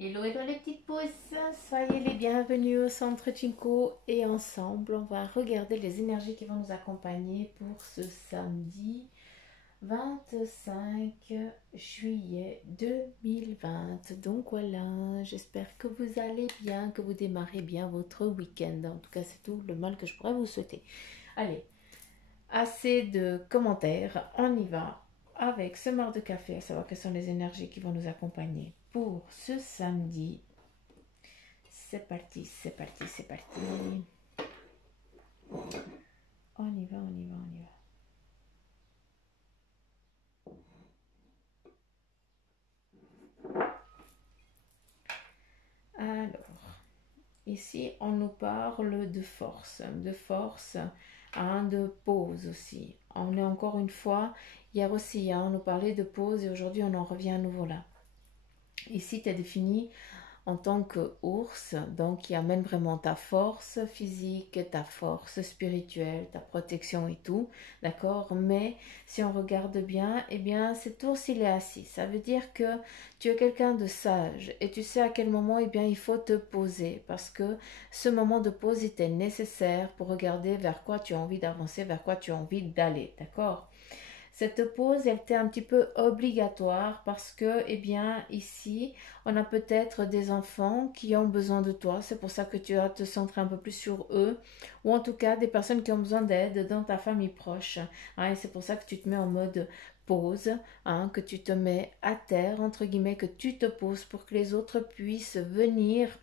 Hello, hello les petites pousses, soyez les bienvenus au centre Chinko et ensemble on va regarder les énergies qui vont nous accompagner pour ce samedi 25 juillet 2020. Donc voilà, j'espère que vous allez bien, que vous démarrez bien votre week-end. En tout cas, c'est tout le mal que je pourrais vous souhaiter. Allez, assez de commentaires, on y va avec ce marc de café, à savoir quelles sont les énergies qui vont nous accompagner pour ce samedi. C'est parti, c'est parti, c'est parti. On y va, on y va, on y va. Alors, ici, on nous parle de force, hein, de pause aussi. On est encore une fois, hier aussi, hein, on nous parlait de pause et aujourd'hui, on en revient à nouveau là. Ici, tu as défini en tant qu'ours, donc qui amène vraiment ta force physique, ta force spirituelle, ta protection et tout, d'accord? Mais si on regarde bien, eh bien cet ours il est assis. Ça veut dire que tu es quelqu'un de sage et tu sais à quel moment eh bien il faut te poser parce que ce moment de pause était nécessaire pour regarder vers quoi tu as envie d'avancer, vers quoi tu as envie d'aller, d'accord? Cette pause, elle était un petit peu obligatoire parce que, eh bien, ici, on a peut-être des enfants qui ont besoin de toi. C'est pour ça que tu vas te centrer un peu plus sur eux. Ou en tout cas, des personnes qui ont besoin d'aide dans ta famille proche. Hein, et c'est pour ça que tu te mets en mode pause, hein, que tu te mets à terre, entre guillemets, que tu te poses pour que les autres puissent venir,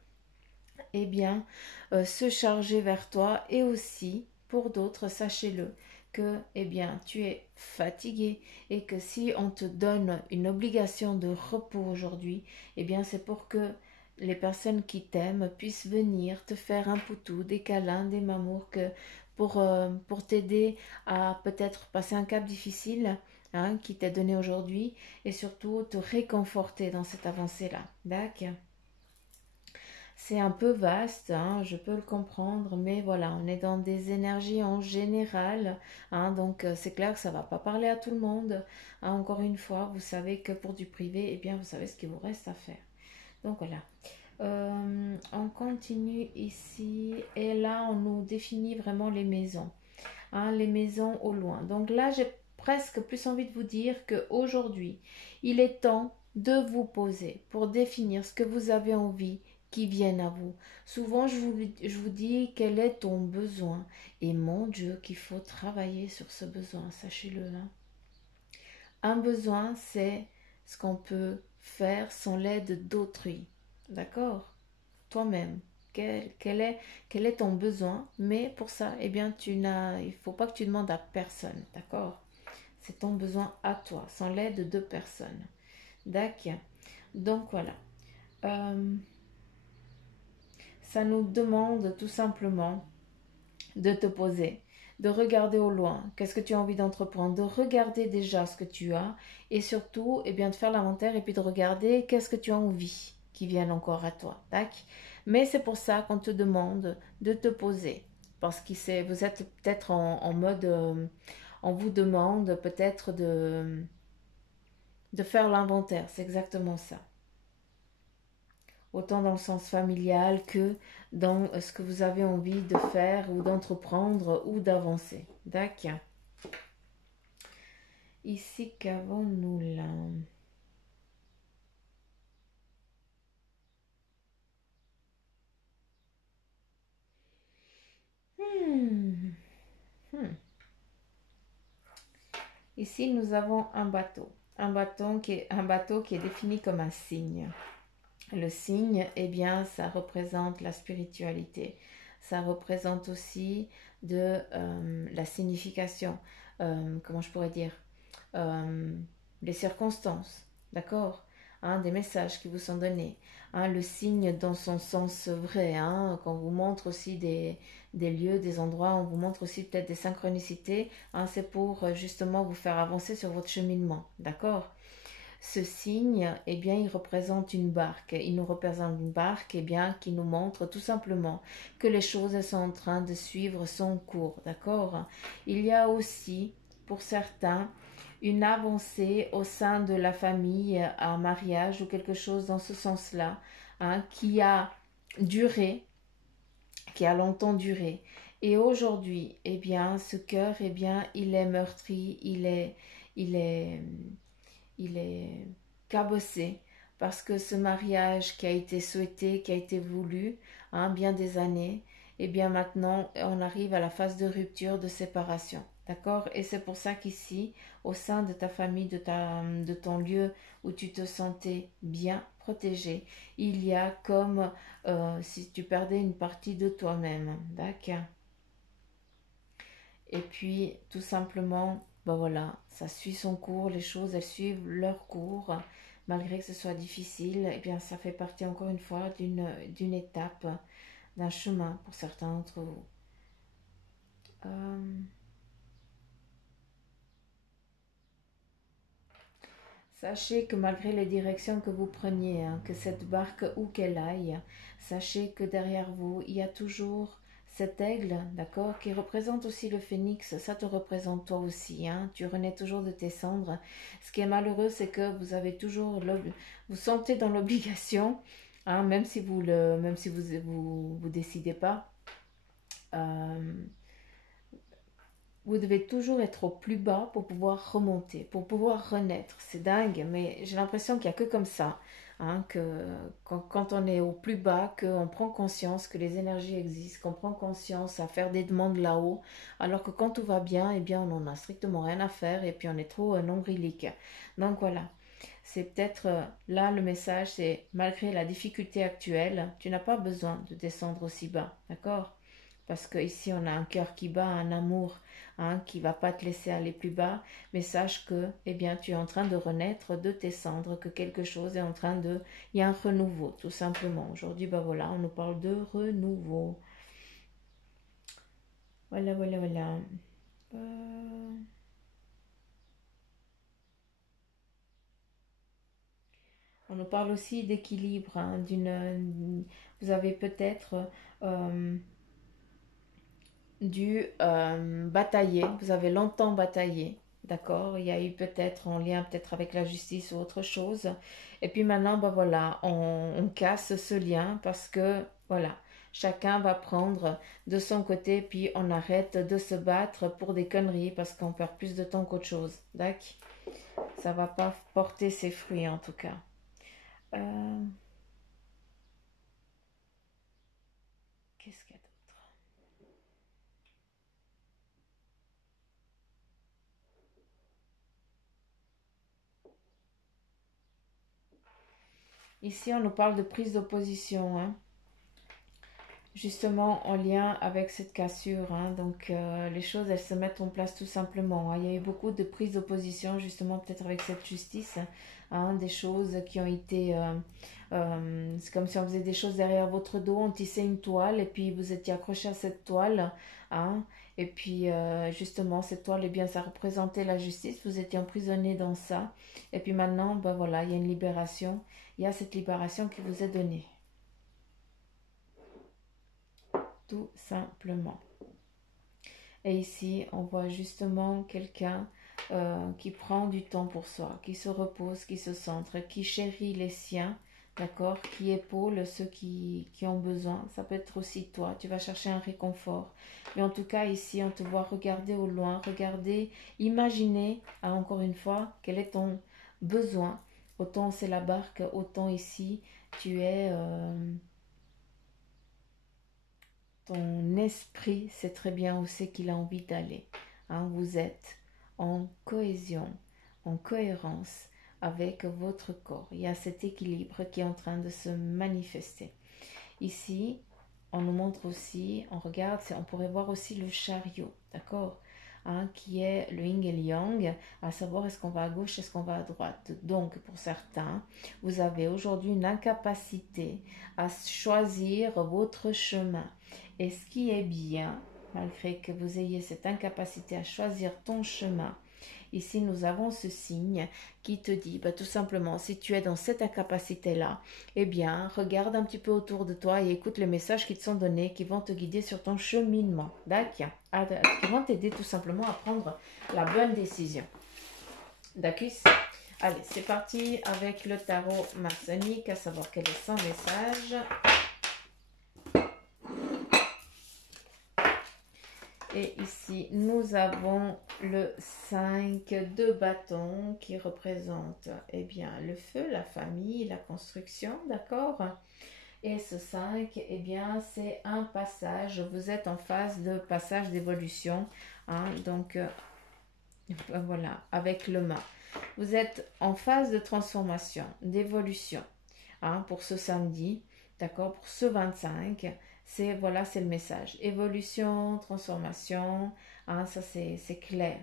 eh bien, se charger vers toi et aussi pour d'autres, sachez-le que eh bien, tu es fatigué et que si on te donne une obligation de repos aujourd'hui, eh bien, c'est pour que les personnes qui t'aiment puissent venir te faire un poutou, des câlins, des mamours, pour t'aider à peut-être passer un cap difficile, hein, qui t'est donné aujourd'hui et surtout te réconforter dans cette avancée-là. D'accord? C'est un peu vaste, hein, je peux le comprendre, mais voilà, on est dans des énergies en général, hein, donc c'est clair que ça ne va pas parler à tout le monde. Hein, encore une fois, vous savez que pour du privé, eh bien, vous savez ce qu'il vous reste à faire. Donc voilà. On continue ici, et là, on nous définit vraiment les maisons, hein, les maisons au loin. Donc là, j'ai presque plus envie de vous dire qu'aujourd'hui, il est temps de vous poser pour définir ce que vous avez envie qui vienne à vous. Souvent, je vous dis quel est ton besoin. Et mon Dieu, qu'il faut travailler sur ce besoin, sachez-le. Hein. Un besoin, c'est ce qu'on peut faire sans l'aide d'autrui. D'accord? Toi-même. Quel est ton besoin? Mais pour ça, eh bien, il ne faut pas que tu demandes à personne. D'accord? C'est ton besoin à toi, sans l'aide de personne. D'accord? Donc voilà. Euh, Ça nous demande tout simplement de te poser, de regarder au loin, qu'est-ce que tu as envie d'entreprendre, de regarder déjà ce que tu as et surtout eh bien, de faire l'inventaire et puis de regarder qu'est-ce que tu as envie qui vienne encore à toi. Tac. Mais c'est pour ça qu'on te demande de te poser parce que vous êtes peut-être en mode, on vous demande peut-être de faire l'inventaire, c'est exactement ça. Autant dans le sens familial que dans ce que vous avez envie de faire ou d'entreprendre ou d'avancer. D'accord. Ici, qu'avons-nous là? Hmm. Hmm. Ici, nous avons un bateau. Un bateau qui est défini comme un signe. Le signe, eh bien, ça représente la spiritualité. Ça représente aussi la signification. Comment je pourrais dire? Les circonstances, d'accord, hein, des messages qui vous sont donnés, hein, le signe dans son sens vrai, hein, quand on vous montre aussi des lieux, des endroits, on vous montre aussi peut-être des synchronicités, hein, c'est pour justement vous faire avancer sur votre cheminement, d'accord. Ce signe, eh bien, il représente une barque. Il nous représente une barque, eh bien, qui nous montre tout simplement que les choses sont en train de suivre son cours, d'accord. Il y a aussi, pour certains, une avancée au sein de la famille, un mariage ou quelque chose dans ce sens-là, hein, qui a duré, qui a longtemps duré. Et aujourd'hui, eh bien, ce cœur, eh bien, il est meurtri, il est, il est cabossé parce que ce mariage qui a été souhaité, qui a été voulu, hein, bien des années, et bien maintenant on arrive à la phase de rupture, de séparation. D'accord? Et c'est pour ça qu'ici, au sein de ta famille, de ton lieu où tu te sentais bien protégé, il y a comme si tu perdais une partie de toi-même. D'accord? Et puis, tout simplement, ben voilà, ça suit son cours, les choses, elles suivent leur cours, malgré que ce soit difficile, et bien ça fait partie encore une fois d'une étape, d'un chemin pour certains d'entre vous. Euh, Sachez que malgré les directions que vous preniez, hein, que cette barque où qu'elle aille, sachez que derrière vous, il y a toujours cet aigle, d'accord, qui représente aussi le phénix. Ça te représente toi aussi, hein, tu renais toujours de tes cendres. Ce qui est malheureux, c'est que vous avez toujours, vous sentez dans l'obligation, hein, même si vous décidez pas. euh, Vous devez toujours être au plus bas pour pouvoir remonter, pour pouvoir renaître. C'est dingue, mais j'ai l'impression qu'il n'y a que comme ça, hein, que quand on est au plus bas, qu'on prend conscience que les énergies existent, qu'on prend conscience à faire des demandes là-haut, alors que quand tout va bien, eh bien, on n'en a strictement rien à faire et puis on est trop nombrilique. Donc voilà, c'est peut-être là le message, c'est malgré la difficulté actuelle, tu n'as pas besoin de descendre aussi bas, d'accord? Parce que ici on a un cœur qui bat, un amour, hein, qui va pas te laisser aller plus bas, mais sache que eh bien tu es en train de renaître de tes cendres, que quelque chose est en train de, il y a un renouveau tout simplement. Aujourd'hui ben voilà, on nous parle de renouveau. Voilà, voilà, voilà. Euh, On nous parle aussi d'équilibre, hein, vous avez peut-être dû batailler, vous avez longtemps bataillé, d'accord? Il y a eu peut-être en lien peut-être avec la justice ou autre chose. Et puis maintenant, ben voilà, on casse ce lien parce que voilà, chacun va prendre de son côté, puis on arrête de se battre pour des conneries parce qu'on perd plus de temps qu'autre chose. D'accord? Ça va pas porter ses fruits en tout cas. Euh, Qu'est-ce qu'il y a d'autre? Ici, on nous parle de prise d'opposition, hein, justement en lien avec cette cassure, hein. Donc, les choses, elles se mettent en place tout simplement, hein. Il y a eu beaucoup de prises d'opposition, justement, peut-être avec cette justice, hein, des choses qui ont été... c'est comme si on faisait des choses derrière votre dos, on tissait une toile et puis vous étiez accroché à cette toile, hein. Et puis, justement, cette toile, eh bien, ça représentait la justice, vous étiez emprisonné dans ça. Et puis maintenant, ben voilà, il y a une libération. Il y a cette libération qui vous est donnée, tout simplement. Et ici, on voit justement quelqu'un qui prend du temps pour soi, qui se repose, qui se centre, qui chérit les siens, d'accord, qui épaule ceux qui ont besoin. Ça peut être aussi toi, tu vas chercher un réconfort. Mais en tout cas, ici, on te voit regarder au loin, regarder, imaginer, hein, encore une fois, quel est ton besoin. Autant c'est la barque, autant ici, tu es... ton esprit sait très bien où c'est qu'il a envie d'aller. Hein, vous êtes en cohésion, en cohérence avec votre corps. Il y a cet équilibre qui est en train de se manifester. Ici, on nous montre aussi, on regarde, on pourrait voir aussi le chariot, d'accord, hein, qui est le yin et le yang, à savoir est-ce qu'on va à gauche, est-ce qu'on va à droite. Donc, pour certains, vous avez aujourd'hui une incapacité à choisir votre chemin. Et ce qui est bien, malgré que vous ayez cette incapacité à choisir ton chemin, ici nous avons ce signe qui te dit bah, tout simplement, si tu es dans cette incapacité-là, eh bien, regarde un petit peu autour de toi et écoute les messages qui te sont donnés, qui vont te guider sur ton cheminement, d'accord, qui vont t'aider tout simplement à prendre la bonne décision. D'accord? Allez, c'est parti avec le tarot maçonnique, à savoir quel est son message. Et ici, nous avons le 5 de bâton qui représente eh bien, le feu, la famille, la construction, d'accord? Et ce 5, eh bien, c'est un passage. Vous êtes en phase de passage d'évolution. Hein, donc, voilà, avec le mât. Vous êtes en phase de transformation, d'évolution. Hein, pour ce samedi, d'accord? Pour ce 25, voilà, c'est le message. Évolution, transformation, hein, ça c'est clair.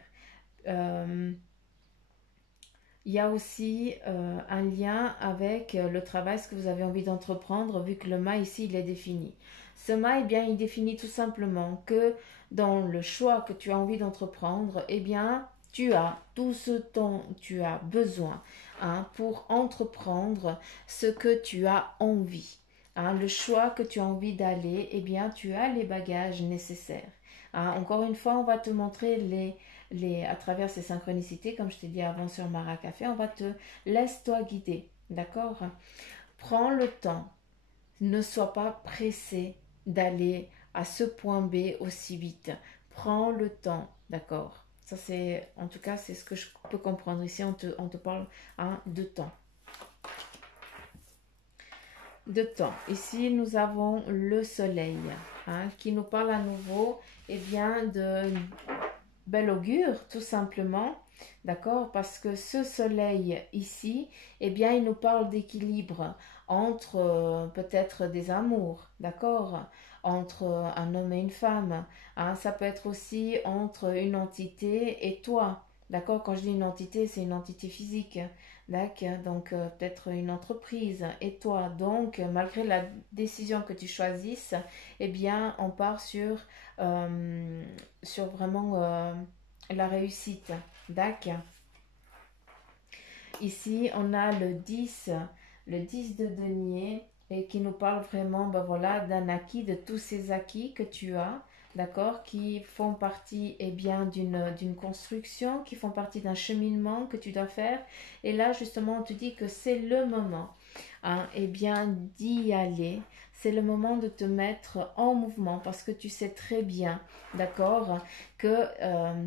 Il y a aussi un lien avec le travail, ce que vous avez envie d'entreprendre, vu que le mât ici, il est défini. Ce mât, eh bien, il définit tout simplement que dans le choix que tu as envie d'entreprendre, eh bien, tu as tout ce dont tu as besoin, hein, pour entreprendre ce que tu as envie. Hein, le choix que tu as envie d'aller, eh bien, tu as les bagages nécessaires. Hein, encore une fois, on va te montrer à travers ces synchronicités, comme je t'ai dit avant sur Mara Café, laisse-toi guider, d'accord? Prends le temps, ne sois pas pressé d'aller à ce point B aussi vite. Prends le temps, d'accord? Ça c'est, en tout cas, c'est ce que je peux comprendre. Ici, on te parle, hein, de temps. De temps. Ici, nous avons le soleil, hein, qui nous parle à nouveau, eh bien, de bel augure, tout simplement, d'accord? Parce que ce soleil ici, eh bien, il nous parle d'équilibre entre peut-être des amours, d'accord? Entre un homme et une femme. Hein, ça peut être aussi entre une entité et toi, d'accord? Quand je dis une entité, c'est une entité physique, d'accord? Donc, peut-être une entreprise et toi. Donc, malgré la décision que tu choisisses, eh bien, on part sur vraiment la réussite. D'accord. Ici, on a le 10 de denier, et qui nous parle vraiment, ben voilà, d'un acquis, de tous ces acquis que tu as, d'accord, qui font partie, eh bien, d'une construction, qui font partie d'un cheminement que tu dois faire. Et là, justement, on te dit que c'est le moment, hein, eh bien, d'y aller. C'est le moment de te mettre en mouvement parce que tu sais très bien, d'accord, que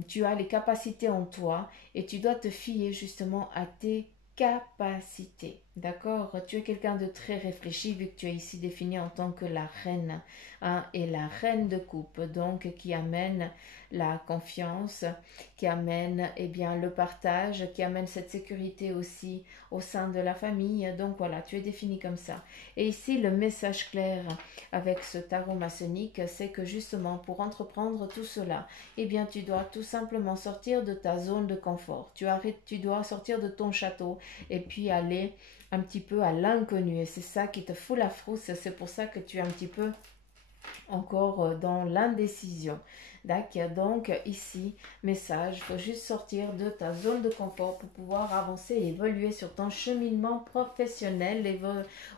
tu as les capacités en toi et tu dois te fier justement à tes capacités. D'accord? Tu es quelqu'un de très réfléchi vu que tu es ici défini en tant que la reine, hein, et la reine de coupe, donc qui amène la confiance, qui amène eh bien, le partage, qui amène cette sécurité aussi au sein de la famille. Donc voilà, tu es défini comme ça. Et ici, le message clair avec ce tarot maçonnique, c'est que justement pour entreprendre tout cela, eh bien tu dois tout simplement sortir de ta zone de confort. Tu dois sortir de ton château et puis aller un petit peu à l'inconnu. Et c'est ça qui te fout la frousse. C'est pour ça que tu es un petit peu encore dans l'indécision. D'accord? Donc ici, message, il faut juste sortir de ta zone de confort pour pouvoir avancer et évoluer sur ton cheminement professionnel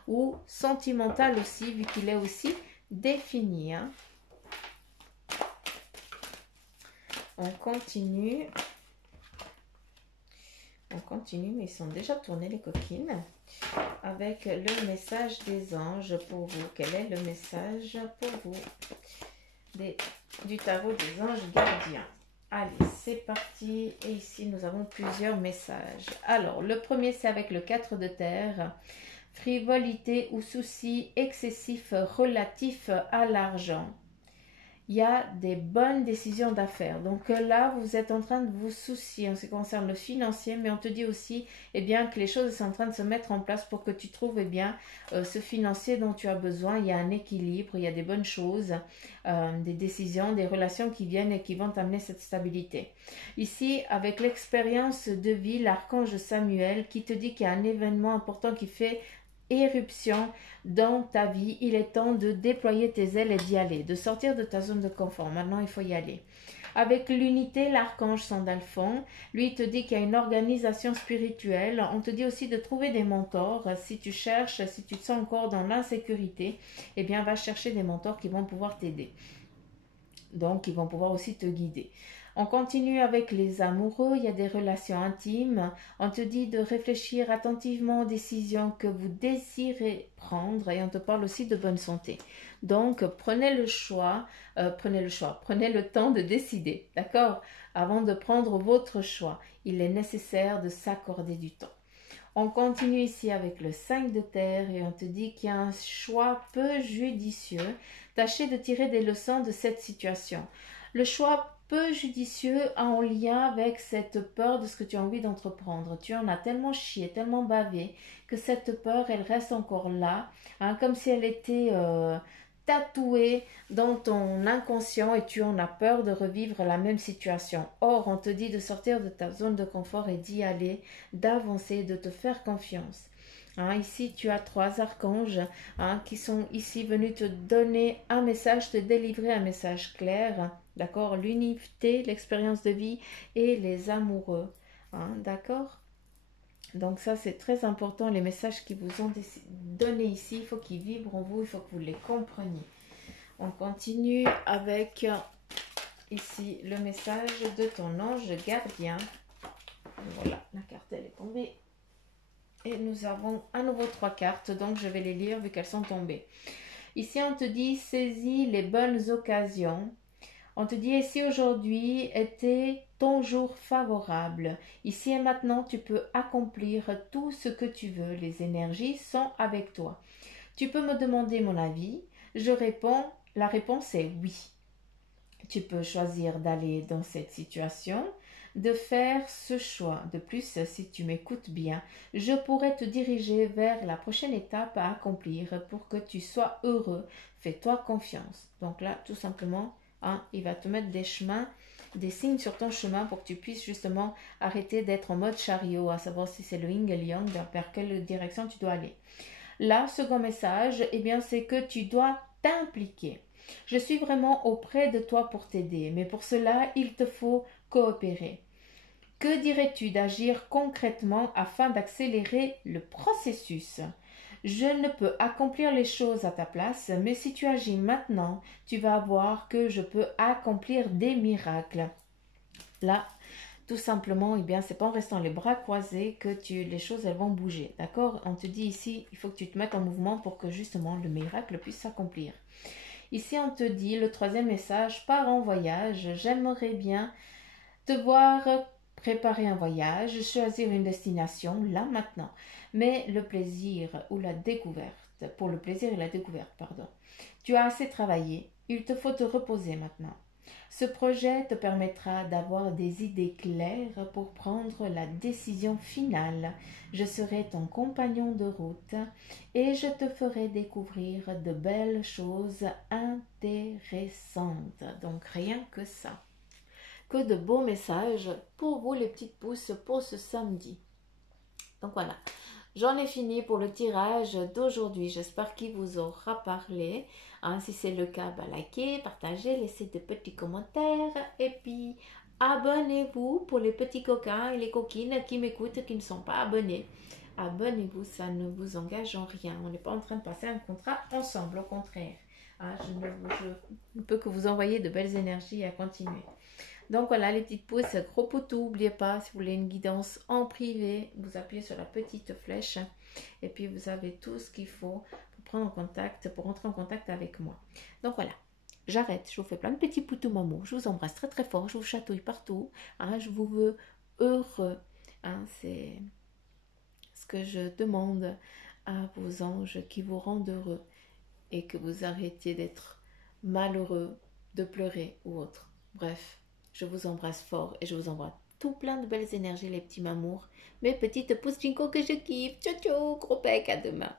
ou sentimental aussi, vu qu'il est aussi défini. Hein? On continue, mais ils sont déjà tournés les coquines. Avec le message des anges pour vous. Quel est le message pour vous du tarot des anges gardiens? Allez, c'est parti. Et ici, nous avons plusieurs messages. Alors, le premier, c'est avec le 4 de terre. Frivolité ou soucis excessifs relatifs à l'argent. Il y a des bonnes décisions d'affaires. Donc là, vous êtes en train de vous soucier en ce qui concerne le financier, mais on te dit aussi, eh bien, que les choses sont en train de se mettre en place pour que tu trouves, eh bien, ce financier dont tu as besoin. Il y a un équilibre, il y a des bonnes choses, des décisions, des relations qui viennent et qui vont t'amener cette stabilité. Ici, avec l'expérience de vie, l'archange Samuel qui te dit qu'il y a un événement important qui fait éruption dans ta vie, il est temps de déployer tes ailes et d'y aller, de sortir de ta zone de confort. Maintenant, il faut y aller. Avec l'unité, l'archange Sandalphon, lui, il te dit qu'il y a une organisation spirituelle. On te dit aussi de trouver des mentors. Si tu cherches, si tu te sens encore dans l'insécurité, eh bien, va chercher des mentors qui vont pouvoir t'aider. Donc, ils vont pouvoir aussi te guider. On continue avec les amoureux, il y a des relations intimes. On te dit de réfléchir attentivement aux décisions que vous désirez prendre et on te parle aussi de bonne santé. Donc, prenez le temps de décider, d'accord? Avant de prendre votre choix, il est nécessaire de s'accorder du temps. On continue ici avec le 5 de terre et on te dit qu'il y a un choix peu judicieux. Tâchez de tirer des leçons de cette situation. Le choix peu judicieux a en lien avec cette peur de ce que tu as envie d'entreprendre. Tu en as tellement chié, tellement bavé que cette peur, elle reste encore là, hein, comme si elle était tatouée dans ton inconscient et tu en as peur de revivre la même situation. Or, on te dit de sortir de ta zone de confort et d'y aller, d'avancer, de te faire confiance. Hein, ici, tu as 3 archanges qui sont ici venus te donner un message, te délivrer un message clair. D'accord? L'unité, l'expérience de vie et les amoureux. Hein, d'accord? Donc ça, c'est très important. Les messages qui vous ont donnés ici, il faut qu'ils vibrent en vous, il faut que vous les compreniez. On continue avec ici le message de ton ange gardien. Voilà, la carte, elle est tombée. Et nous avons à nouveau 3 cartes, donc je vais les lire vu qu'elles sont tombées. Ici, on te dit, saisis les bonnes occasions. On te dit, et si aujourd'hui était ton jour favorable, ici et maintenant, tu peux accomplir tout ce que tu veux. Les énergies sont avec toi. Tu peux me demander mon avis. Je réponds, la réponse est oui. Tu peux choisir d'aller dans cette situation, de faire ce choix. De plus, si tu m'écoutes bien, je pourrais te diriger vers la prochaine étape à accomplir pour que tu sois heureux. Fais-toi confiance. Donc là, tout simplement, il va te mettre des chemins, des signes sur ton chemin pour que tu puisses justement arrêter d'être en mode chariot, à savoir si c'est le yin et le yang, vers quelle direction tu dois aller. Là, second message, c'est que tu dois t'impliquer. Je suis vraiment auprès de toi pour t'aider, mais pour cela, il te faut coopérer. Que dirais-tu d'agir concrètement afin d'accélérer le processus? Je ne peux accomplir les choses à ta place, mais si tu agis maintenant, tu vas voir que je peux accomplir des miracles. Là, tout simplement, c'est pas en restant les bras croisés que les choses elles vont bouger. D'accord? On te dit ici, il faut que tu te mettes en mouvement pour que justement le miracle puisse s'accomplir. Ici, on te dit, le 3e message, pars en voyage. J'aimerais bien te voir préparer un voyage, choisir une destination, là, maintenant. Mais le plaisir ou la découverte, pour le plaisir et la découverte, pardon. Tu as assez travaillé, il te faut te reposer maintenant. Ce projet te permettra d'avoir des idées claires pour prendre la décision finale. Je serai ton compagnon de route et je te ferai découvrir de belles choses intéressantes. Donc rien que ça. Que de beaux messages pour vous les petites pousses pour ce samedi. Donc voilà. J'en ai fini pour le tirage d'aujourd'hui. J'espère qu'il vous aura parlé. Si c'est le cas, likez, partagez, laissez des petits commentaires. Et puis, abonnez-vous pour les petits coquins et les coquines qui m'écoutent, qui ne sont pas abonnés. Abonnez-vous, ça ne vous engage en rien. On n'est pas en train de passer un contrat ensemble, au contraire. Je ne peux que vous envoyer de belles énergies à continuer. Donc voilà les petites pouces, gros poutou, n'oubliez pas, si vous voulez une guidance en privé, vous appuyez sur la petite flèche et puis vous avez tout ce qu'il faut pour prendre en contact, pour rentrer en contact avec moi. Donc voilà, j'arrête, je vous fais plein de petits poutous mamou, je vous embrasse très très fort, je vous chatouille partout, je vous veux heureux, c'est ce que je demande à vos anges qui vous rendent heureux et que vous arrêtiez d'être malheureux, de pleurer ou autre. Bref. Je vous embrasse fort et je vous envoie tout plein de belles énergies, les petits mamours. Mes petites pouces Jinko que je kiffe. Ciao, ciao, gros bec, à demain.